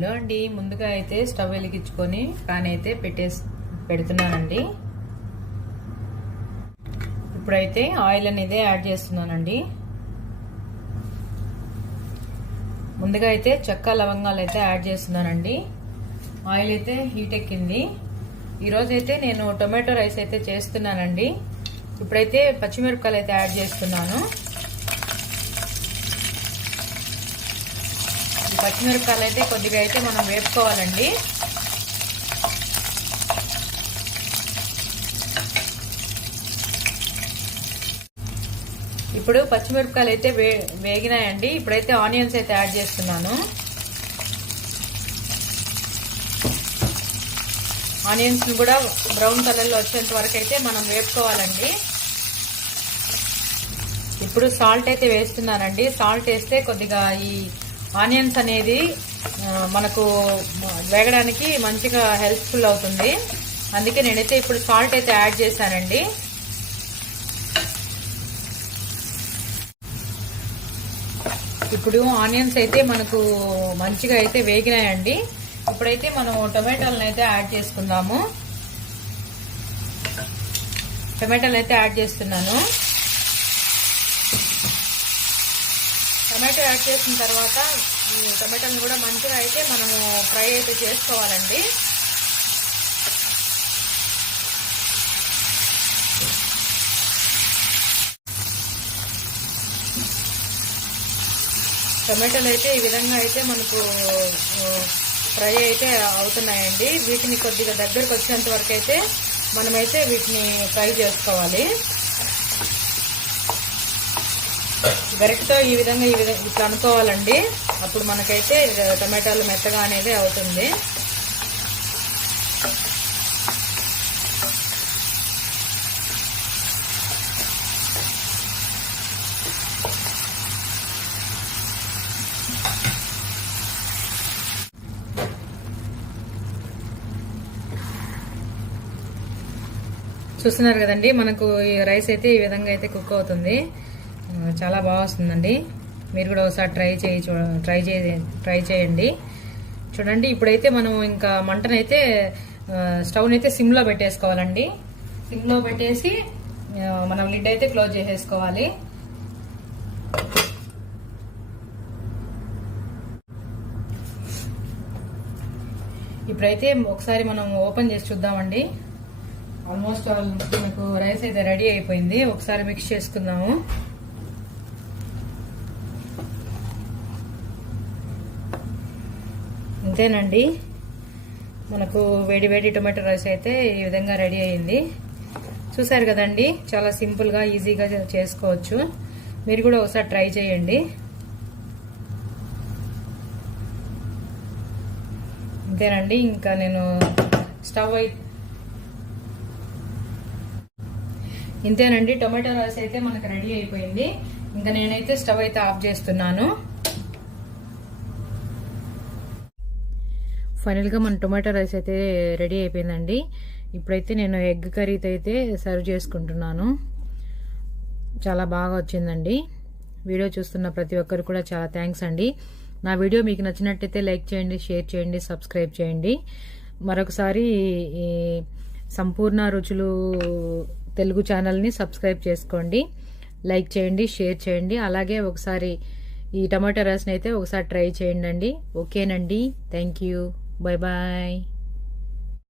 Hello అండి, ముందుగా అయితే స్టవ్ వెలిగించుకొని ప్యాన్ అయితే పెడుతున్నానండి. ఇప్పుడైతే ఆయిల్ అనేది యాడ్ చేస్తున్నానండి. ముందుగా అయితే చెక్క లవంగాలు అయితే యాడ్ చేస్తున్నానండి. ఆయిల్ అయితే హీట్ ఎక్కింది. ఈరోజు అయితే నేను టొమాటో రైస్ అయితే చేస్తున్నానండి. ఇప్పుడైతే పచ్చిమిరపకాయలు అయితే యాడ్ చేస్తున్నాను. పచ్చిమిరపకాయలు అయితే కొద్దిగా అయితే మనం వేపుకోవాలండి. ఇప్పుడు పచ్చిమిరపకాయలు అయితే వేగినాయండి. ఇప్పుడైతే ఆనియన్స్ అయితే యాడ్ చేస్తున్నాను. ఆనియన్స్ కూడా బ్రౌన్ కలర్లో వచ్చేంత వరకు అయితే మనం వేపుకోవాలండి. ఇప్పుడు సాల్ట్ అయితే వేస్తున్నానండి. సాల్ట్ వేస్తే కొద్దిగా ఈ ఆనియన్స్ అనేది మనకు వేగడానికి మంచిగా హెల్ప్ఫుల్ అవుతుంది. అందుకే నేనైతే ఇప్పుడు సాల్ట్ అయితే యాడ్ చేశానండి. ఇప్పుడు ఆనియన్స్ అయితే మనకు మంచిగా అయితే వేగినాయండి. ఇప్పుడైతే మనం టొమాటోలను అయితే యాడ్ చేసుకుందాము. టొమాటోలు అయితే యాడ్ చేస్తున్నాను. టమాటో యాడ్ చేసిన తర్వాత ఈ టమాటాలను కూడా మంచిగా అయితే మనము ఫ్రై అయితే చేసుకోవాలండి. టమాటాలు అయితే ఈ విధంగా అయితే మనకు ఫ్రై అయితే అవుతున్నాయండి. వీటిని కొద్దిగా దగ్గరకు వచ్చేంత వరకు అయితే మనమైతే వీటిని ఫ్రై చేసుకోవాలి. గరిటతో ఈ విధంగా ఇట్లా అనుకోవాలండి. అప్పుడు మనకైతే టమాటాలు మెత్తగా అనేది అవుతుంది. చూస్తున్నారు కదండి, మనకు ఈ రైస్ అయితే ఈ విధంగా అయితే కుక్ అవుతుంది. చాలా బాగా వస్తుందండి. మీరు కూడా ఒకసారి ట్రై చేయండి. చూడండి, ఇప్పుడైతే మనం ఇంకా మంటనైతే స్టవ్ని అయితే సిమ్లో పెట్టేసుకోవాలండి. సిమ్లో పెట్టేసి మనం లిడ్ అయితే క్లోజ్ చేసేసుకోవాలి. ఇప్పుడైతే ఒకసారి మనం ఓపెన్ చేసి చూద్దామండి. ఆల్మోస్ట్ మనకు రైస్ అయితే రెడీ అయిపోయింది. ఒకసారి మిక్స్ చేసుకుందాము. అంతేనండి, మనకు వేడి వేడి టొమాటో రైస్ అయితే ఈ విధంగా రెడీ అయ్యింది. చూసారు కదండి, చాలా సింపుల్గా ఈజీగా చేసుకోవచ్చు. మీరు కూడా ఒకసారి ట్రై చేయండి. అంతేనండి, ఇంకా నేను ఇంతేనండి, టొమాటో రైస్ అయితే మనకు రెడీ అయిపోయింది. ఇంకా నేనైతే స్టవ్ అయితే ఆఫ్ చేస్తున్నాను. ఫైనల్గా మన టొమాటో రైస్ అయితే రెడీ అయిపోయిందండి. ఇప్పుడైతే నేను ఎగ్ కర్రీతో అయితే సర్వ్ చేసుకుంటున్నాను. చాలా బాగా వచ్చిందండి. వీడియో చూస్తున్న ప్రతి ఒక్కరు కూడా చాలా థ్యాంక్స్ అండి. నా వీడియో మీకు నచ్చినట్టయితే లైక్ చేయండి, షేర్ చేయండి, సబ్స్క్రైబ్ చేయండి. మరొకసారి ఈ సంపూర్ణ రుచులు తెలుగు ఛానల్ని సబ్స్క్రైబ్ చేసుకోండి, లైక్ చేయండి, షేర్ చేయండి. అలాగే ఒకసారి ఈ టమాటో రైస్ని అయితే ఒకసారి ట్రై చేయండి. ఓకేనండి, థ్యాంక్ యూ, బాయ్ బాయ్.